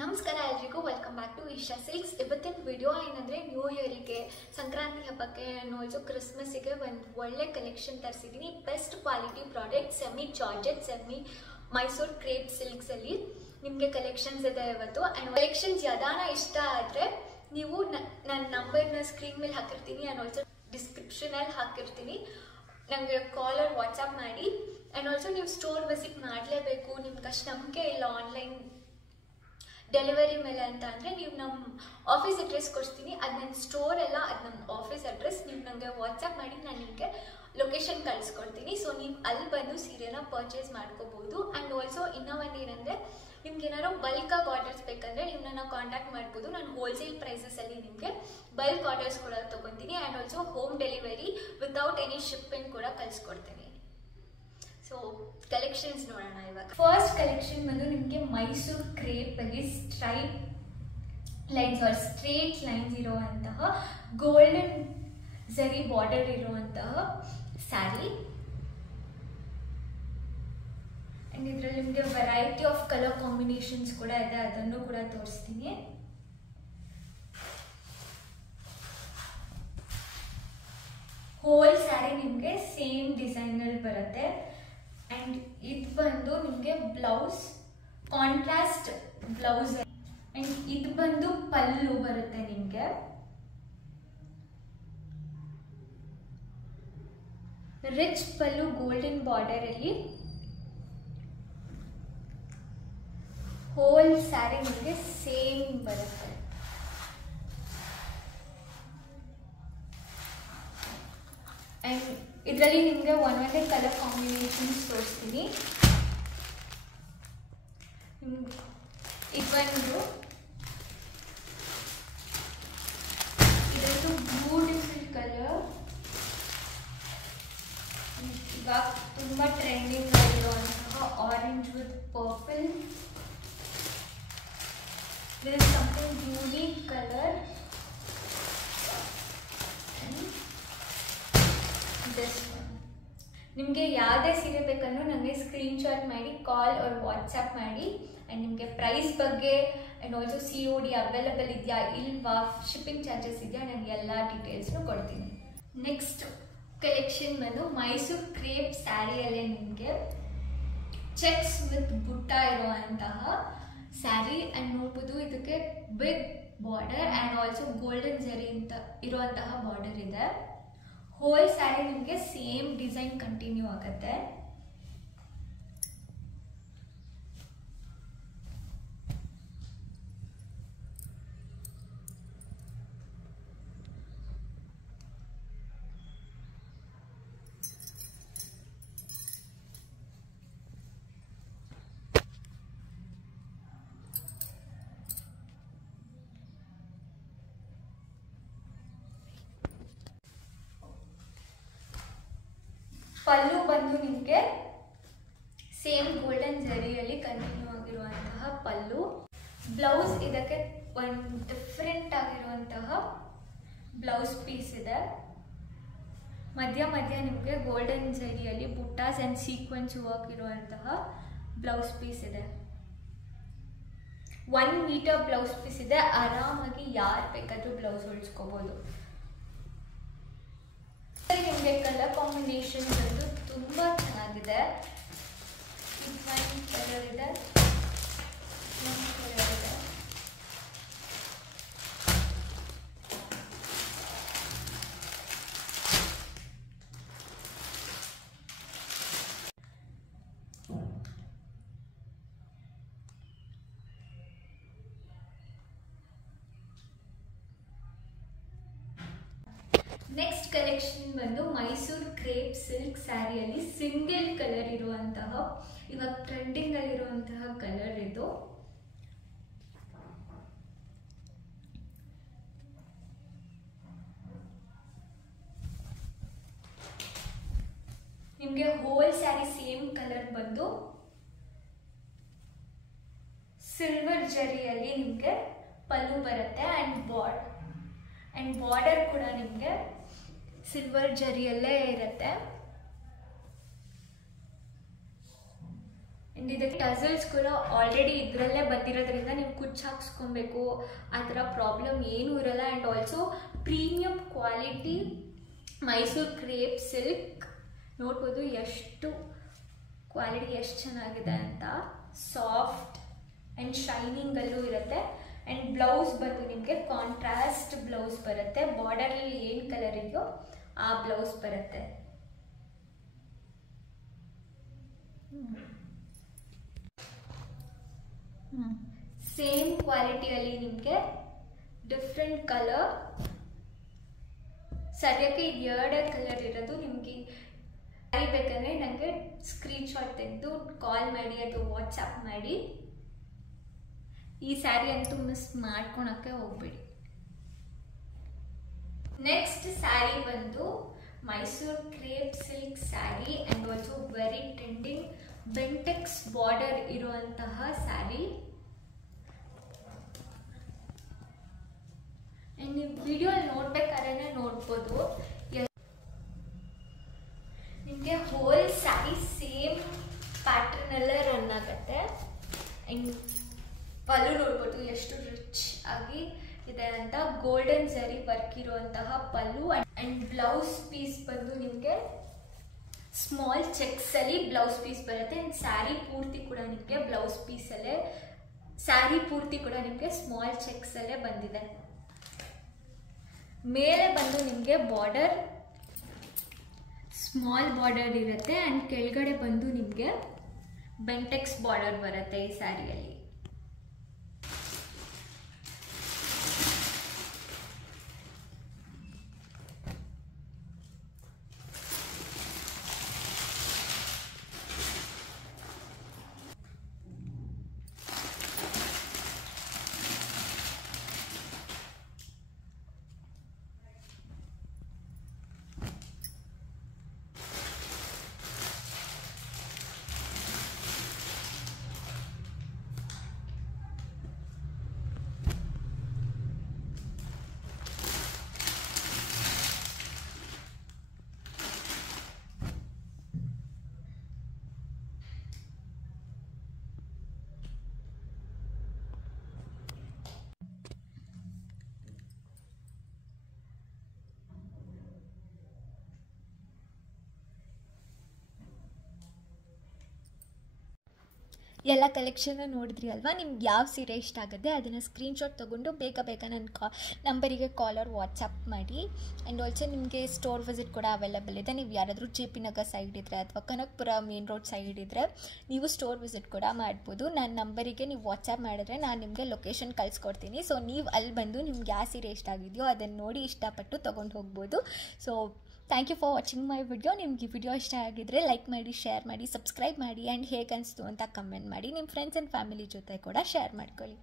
ನಮಸ್ಕಾರ ಎಲ್ರಿಗೂ, welcome back to Isha silks. ಇವತ್ತಿನ ವಿಡಿಯೋ ಏನಂದರೆ ನ್ಯೂ ಇಯರಿಗೆ, ಸಂಕ್ರಾಂತಿ ಹಬ್ಬಕ್ಕೆ ಆಲ್ಸೋ ಕ್ರಿಸ್ಮಸ್ಸಿಗೆ ಒಂದು ಒಳ್ಳೆ ಕಲೆಕ್ಷನ್ ತರಿಸಿದ್ದೀನಿ. Best quality product, semi georgette, semi Mysore crepe ಸಿಲ್ಕ್ಸಲ್ಲಿ ನಿಮಗೆ ಕಲೆಕ್ಷನ್ಸ್ ಇದೆ ಇವತ್ತು. ಆ್ಯಂಡ್ ಕಲೆಕ್ಷನ್ಸ್ ಯಾವ್ದಾನ ಇಷ್ಟ ಆದರೆ ನೀವು ನನ್ನ ನಂಬರ್ನ ಸ್ಕ್ರೀನ್ ಮೇಲೆ ಹಾಕಿರ್ತೀನಿ ಆ್ಯಂಡ್ ಆಲ್ಸೋ ಡಿಸ್ಕ್ರಿಪ್ಷನಲ್ಲಿ ಹಾಕಿರ್ತೀನಿ. ನನಗೆ ಕಾಲ್ ಆರ್ ವಾಟ್ಸಪ್ ಮಾಡಿ. ಆ್ಯಂಡ್ ಆಲ್ಸೋ ನೀವು ಸ್ಟೋರ್ ವಿಸಿಟ್ ಮಾಡಲೇಬೇಕು. ನಿಮ್ಗೆ ಅಷ್ಟು ನಂಬಿಕೆ ಇಲ್ಲ ಆನ್ಲೈನ್ ಡೆಲಿವರಿ ಮೇಲೆ ಅಂತ ಅಂದರೆ ನೀವು ನಮ್ಮ ಆಫೀಸ್ ಅಡ್ರೆಸ್ ಕೊಡ್ತೀನಿ. ಅದು ನನ್ನ ಸ್ಟೋರ್ ಎಲ್ಲ, ಅದು ನಮ್ಮ ಆಫೀಸ್ ಅಡ್ರೆಸ್. ನೀವು ನನಗೆ ವಾಟ್ಸಪ್ ಮಾಡಿ ನಾನು ನಿಮಗೆ ಲೊಕೇಶನ್ ಕಳಿಸ್ಕೊಡ್ತೀನಿ. ಸೊ ನೀವು ಅಲ್ಲಿ ಬಂದು ಸೀರೆನ ಪರ್ಚೇಸ್ ಮಾಡ್ಕೋಬೋದು. ಆ್ಯಂಡ್ ಆಲ್ಸೋ ಇನ್ನೂ ಒಂದು ಏನಂದರೆ, ನಿಮ್ಗೆ ಏನಾದ್ರು ಬಲ್ಕಾಗಿ ಆರ್ಡರ್ಸ್ ಬೇಕಂದರೆ ನೀವು ನನ್ನ ಕಾಂಟ್ಯಾಕ್ಟ್ ಮಾಡ್ಬೋದು. ನಾನು ಹೋಲ್ಸೇಲ್ ಪ್ರೈಸಸಲ್ಲಿ ನಿಮಗೆ ಬಲ್ಕ್ ಆರ್ಡರ್ಸ್ ಕೂಡ ತೊಗೊತೀನಿ. And also home delivery without any shipping ಕೂಡ ಕಳಿಸ್ಕೊಡ್ತೀನಿ. ಸೊ ಕಲೆಕ್ಷನ್ಸ್ ನೋಡೋಣ ಇವಾಗ. ಫಸ್ಟ್ ಕಲೆಕ್ಷನ್ ಬಂದು ನಿಮಗೆ ಮೈಸೂರು ಕ್ರೇಪಲ್ಲಿ stripe lines or straight lines ಇರುವಂತಹ ಗೋಲ್ಡನ್ ಝರಿ ಬಾರ್ಡರ್ ಇರುವಂತಹ ಸ್ಯಾರಿ. ಆ್ಯಂಡ್ ಇದರಲ್ಲಿ ನಿಮಗೆ ವೆರೈಟಿ ಆಫ್ ಕಲರ್ ಕಾಂಬಿನೇಷನ್ಸ್ ಕೂಡ ಇದೆ, ಅದನ್ನು ಕೂಡ ತೋರಿಸ್ತೀನಿ. ಹೋಲ್ ಸ್ಯಾರಿ ನಿಮಗೆ ಸೇಮ್ ಡಿಸೈನಲ್ಲಿ ಬರುತ್ತೆ. ಆ್ಯಂಡ್ ಇದು ಬಂದು ನಿಮಗೆ ಬ್ಲೌಸ್, ಕಾಂಟ್ರಾಸ್ಟ್ ಬ್ಲೌಸ್. ಆ್ಯಂಡ್ ಇದು ಬಂದು ಪಲ್ಲು ಬರುತ್ತೆ ನಿಮಗೆ. ರಿಚ್ ಪಲ್ಲು ಗೋಲ್ಡನ್ ಬಾರ್ಡರಲ್ಲಿ. ಹೋಲ್ ಸ್ಯಾರಿ ನಿಮಗೆ ಸೇಮ್ ಬರುತ್ತೆ. ಆ್ಯಂಡ್ ಇದರಲ್ಲಿ ನಿಮಗೆ ಒಂದೊಂದೇ ಕಲರ್ ಕಾಂಬಿನೇಷನ್ಸ್ ತೋರಿಸ್ತೀನಿ. ಇದೊಂದು ಇದೊಂದು ಬ್ಯೂಟಿಫುಲ್ ಕಲರ್, ಇವಾಗ ತುಂಬ ಟ್ರೆಂಡಿಂಗ್ ಆಗಿರುವಂತಹ orange with purple. This is something unique colour. ನಿಮಗೆ ಯಾವುದೇ ಸೀರೆ ಬೇಕಂದ್ರೂ ನನಗೆ ಸ್ಕ್ರೀನ್ಶಾಟ್ ಮಾಡಿ ಕಾಲ್ ಆರ್ ವಾಟ್ಸಪ್ ಮಾಡಿ. ಆ್ಯಂಡ್ ನಿಮಗೆ ಪ್ರೈಸ್ ಬಗ್ಗೆ ಆ್ಯಂಡ್ ಆಲ್ಸೋ COD ಅವೈಲಬಲ್ ಇದೆಯಾ ಇಲ್ವಾ, ಶಿಪ್ಪಿಂಗ್ ಚಾರ್ಜಸ್ ಇದೆಯಾ, ನನಗೆ ಎಲ್ಲ ಡೀಟೇಲ್ಸ್ನು ಕೊಡ್ತೀನಿ. ನೆಕ್ಸ್ಟ್ ಕಲೆಕ್ಷನ್ ಬಂದು ಮೈಸೂರು ಕ್ರೇಪ್ ಸ್ಯಾರಿಯಲ್ಲೇ ನಿಮಗೆ ಚೆಕ್ಸ್ ವಿತ್ ಬುಟ್ಟ ಇರುವಂತಹ ಸ್ಯಾರಿ. ಆ್ಯಂಡ್ ನೋಡ್ಬೋದು ಇದಕ್ಕೆ big border and also golden zari ಅಂತ ಇರುವಂತಹ ಬಾರ್ಡರ್ ಇದೆ. ಹೋಲ್ ಸ್ಯಾರಿ ನಿಮಗೆ ಸೇಮ್ ಡಿಸೈನ್ ಕಂಟಿನ್ಯೂ ಆಗುತ್ತೆ. ಪಲ್ಲು ಬಂದು ನಿಮಗೆ ಸೇಮ್ ಗೋಲ್ಡನ್ ಜರಿಯಲ್ಲಿ ಕಂಟಿನ್ಯೂ ಆಗಿರುವಂತಹ ಪಲ್ಲು. ಬ್ಲೌಸ್ ಇದಕ್ಕೆ ಒಂದು ಡಿಫ್ರೆಂಟ್ ಆಗಿರುವಂತಹ ಬ್ಲೌಸ್ ಪೀಸ್ ಇದೆ. ಮಧ್ಯ ಮಧ್ಯ ನಿಮಗೆ ಗೋಲ್ಡನ್ ಜರಿಯಲ್ಲಿ ಬುಟ್ಟಾಸ್ ಆ್ಯಂಡ್ ಸೀಕ್ವೆನ್ಸ್ ವರ್ಕ್ ಇರುವಂತಹ ಬ್ಲೌಸ್ ಪೀಸ್ ಇದೆ. 1 ಮೀಟರ್ ಬ್ಲೌಸ್ ಪೀಸ್ ಇದೆ. ಆರಾಮಾಗಿ ಯಾರು ಬೇಕಾದರೂ ಬ್ಲೌಸ್ ಹೊಲಿಸ್ಕೋಬೋದು. ನಿಮಗೆ ಕಲರ್ ಕಾಂಬಿನೇಷನ್ ಬಂದು ತುಂಬ ಚೆನ್ನಾಗಿದೆ. ಒಂದು ಕಲರ್ ಇದೆ, ಒಂದು ಕಲರ್ ಇದೆ. ನೆಕ್ಸ್ಟ್ ಕಲೆಕ್ಷನ್ ಬಂದು ಮೈಸೂರು ಕ್ರೇಪ್ ಸಿಲ್ಕ್ ಸ್ಯಾರಿಯಲ್ಲಿ ಸಿಂಗಲ್ ಕಲರ್ ಇರುವಂತಹ, ಇವಾಗ ಟ್ರೆಂಡಿಂಗ್ ಆಗಿರುವಂತಹ ಕಲರ್ ಇದು. ನಿಮಗೆ ಹೋಲ್ ಸ್ಯಾರಿ ಸೇಮ್ ಕಲರ್ ಬಂದು ಸಿಲ್ವರ್ ಜರಿಯಲ್ಲಿ ನಿಮಗೆ ಪಲ್ಲು ಬರುತ್ತೆ. ಆ್ಯಂಡ್ ಬಾರ್ಡರ್ ಕೂಡ ನಿಮಗೆ ಸಿಲ್ವರ್ ಜರಿಯಲ್ಲೇ ಇರುತ್ತೆ. ಆ್ಯಂಡ್ ಇದಕ್ಕೆ ಟಸಲ್ಸ್ ಕೂಡ ಆಲ್ರೆಡಿ ಇದರಲ್ಲೇ ಬಂದಿರೋದ್ರಿಂದ ನೀವು ಕುಚ್ಚು ಹಾಕ್ಸ್ಕೊಬೇಕು ಆ ಥರ ಪ್ರಾಬ್ಲಮ್ ಏನೂ ಇರಲ್ಲ. And also premium quality Mysuru crepe silk ನೋಡ್ಬೋದು ಎಷ್ಟು ಕ್ವಾಲಿಟಿ ಎಷ್ಟು ಚೆನ್ನಾಗಿದೆ ಅಂತ. ಸಾಫ್ಟ್ ಆ್ಯಂಡ್ ಶೈನಿಂಗಲ್ಲೂ ಇರುತ್ತೆ. ಆ್ಯಂಡ್ ಬ್ಲೌಸ್ ಬಂದು ನಿಮಗೆ ಕಾಂಟ್ರಾಸ್ಟ್ ಬ್ಲೌಸ್ ಬರುತ್ತೆ. ಬಾರ್ಡರಲ್ಲಿ ಏನು ಕಲರ್ ಇದೆಯೋ ಆ ಬ್ಲೌಸ್ ಬರುತ್ತೆ. ಸೇಮ್ ಕ್ವಾಲಿಟಿಯಲ್ಲಿ ನಿಮಗೆ ಡಿಫ್ರೆಂಟ್ ಕಲರ್, ಸದ್ಯಕ್ಕೆ ಇದು 2 ಕಲರ್ ಇರೋದು. ನಿಮಗೆ ಸ್ಯಾರಿ ಬೇಕಂದರೆ ನನಗೆ ಸ್ಕ್ರೀನ್ಶಾಟ್ ತೆಗೆದು ಕಾಲ್ ಮಾಡಿ ಅಥವಾ ವಾಟ್ಸಪ್ ಮಾಡಿ. ಈ ಸ್ಯಾರಿ ಅಂತೂ ಮಿಸ್ ಮಾಡ್ಕೊಳಕ್ಕೆ ಹೋಗ್ಬೇಡಿ. ನೆಕ್ಸ್ಟ್ ಸ್ಯಾರಿ ಬಂದು Mysore crepe silk sari and also very trending Bentex border ಇರುವಂತಹ ಸ್ಯಾರಿ. ಆ್ಯಂಡ್ ನೀವು ವಿಡಿಯೋ ನೋಡ್ಬೇಕಾದ್ರೆ ನೋಡ್ಬೋದು ನಿಮಗೆ ಹೋಲ್ ಸ್ಯಾರಿ ಸೇಮ್ ಪ್ಯಾಟರ್ನಲ್ಲೇ ರನ್ ಆಗುತ್ತೆ. ಆ್ಯಂಡ್ ಪಲ್ಲು ನೋಡ್ಬೋದು ಎಷ್ಟು ರಿಚ್ ಆಗಿ ಇದೆ ಅಂತ. ಗೋಲ್ಡನ್ ಜರಿ ವರ್ಕ್ ಇರುವಂತಹ ಪಲ್ಲು. ಆ್ಯಂಡ್ ಬ್ಲೌಸ್ ಪೀಸ್ ಬಂದು ನಿಮಗೆ ಸ್ಮಾಲ್ ಚೆಕ್ಸಲ್ಲಿ ಬ್ಲೌಸ್ ಪೀಸ್ ಬರುತ್ತೆ. ಆ್ಯಂಡ್ ಸ್ಯಾರಿ ಪೂರ್ತಿ ಕೂಡ ನಿಮಗೆ ಬ್ಲೌಸ್ ಪೀಸಲ್ಲೇ, ಸ್ಯಾರಿ ಪೂರ್ತಿ ಕೂಡ ನಿಮಗೆ ಸ್ಮಾಲ್ ಚೆಕ್ಸಲ್ಲೇ ಬಂದಿದೆ. ಮೇಲೆ ಬಂದು ನಿಮಗೆ ಬಾರ್ಡರ್ ಸ್ಮಾಲ್ ಬಾರ್ಡರ್ ಇರುತ್ತೆ. ಆ್ಯಂಡ್ ಕೆಳಗಡೆ ಬಂದು ನಿಮಗೆ ಬೆಂಟೆಕ್ಸ್ ಬಾರ್ಡರ್ ಬರುತ್ತೆ ಈ ಸ್ಯಾರಿಯಲ್ಲಿ. ಎಲ್ಲ ಕಲೆಕ್ಷನ್ನ ನೋಡಿದ್ರಿ ಅಲ್ವಾ. ನಿಮ್ಗೆ ಯಾವ ಸೀರೆ ಇಷ್ಟ ಆಗುತ್ತೆ ಅದನ್ನು ಸ್ಕ್ರೀನ್ಶಾಟ್ ತೊಗೊಂಡು ಬೇಗ ನನ್ನ ನಂಬರಿಗೆ ಕಾಲ್ ಆರ್ ವಾಟ್ಸಪ್ ಮಾಡಿ. ಆ್ಯಂಡ್ ಆಲ್ಸೋ ನಿಮಗೆ ಸ್ಟೋರ್ ವಿಸಿಟ್ ಕೂಡ ಅವೈಲಬಲ್ ಇದೆ. ನೀವು ಯಾರಾದರೂ JP ನಗರ್ ಸೈಡ್ ಇದ್ದರೆ ಅಥವಾ ಕನಕಪುರ ಮೇನ್ ರೋಡ್ ಸೈಡ್ ಇದ್ದರೆ ನೀವು ಸ್ಟೋರ್ ವಿಸಿಟ್ ಕೂಡ ಮಾಡ್ಬೋದು. ನನ್ನ ನಂಬರಿಗೆ ನೀವು ವಾಟ್ಸಪ್ ಮಾಡಿದ್ರೆ ನಾನು ನಿಮಗೆ ಲೊಕೇಶನ್ ಕಳಿಸ್ಕೊಡ್ತೀನಿ. ಸೊ ನೀವು ಅಲ್ಲಿ ಬಂದು ನಿಮ್ಗೆ ಯಾವ ಸೀರೆ ಇಷ್ಟ ಆಗಿದೆಯೋ ಅದನ್ನು ನೋಡಿ ಇಷ್ಟಪಟ್ಟು ತೊಗೊಂಡು ಹೋಗ್ಬೋದು. So thank you for watching my video. ನಿಮ್ಗೆ ಈ ವಿಡಿಯೋ ಇಷ್ಟ ಆಗಿದ್ದರೆ ಲೈಕ್ ಮಾಡಿ, ಶೇರ್ ಮಾಡಿ, ಸಬ್ಸ್ಕ್ರೈಬ್ ಮಾಡಿ. ಆ್ಯಂಡ್ ಹೇಗೆ ಅನಿಸ್ತು ಅಂತ ಕಮೆಂಟ್ ಮಾಡಿ. ನಿಮ್ಮ ಫ್ರೆಂಡ್ಸ್ ಆ್ಯಂಡ್ ಫ್ಯಾಮಿಲಿ ಜೊತೆ ಕೂಡ ಶೇರ್ ಮಾಡ್ಕೊಳ್ಳಿ.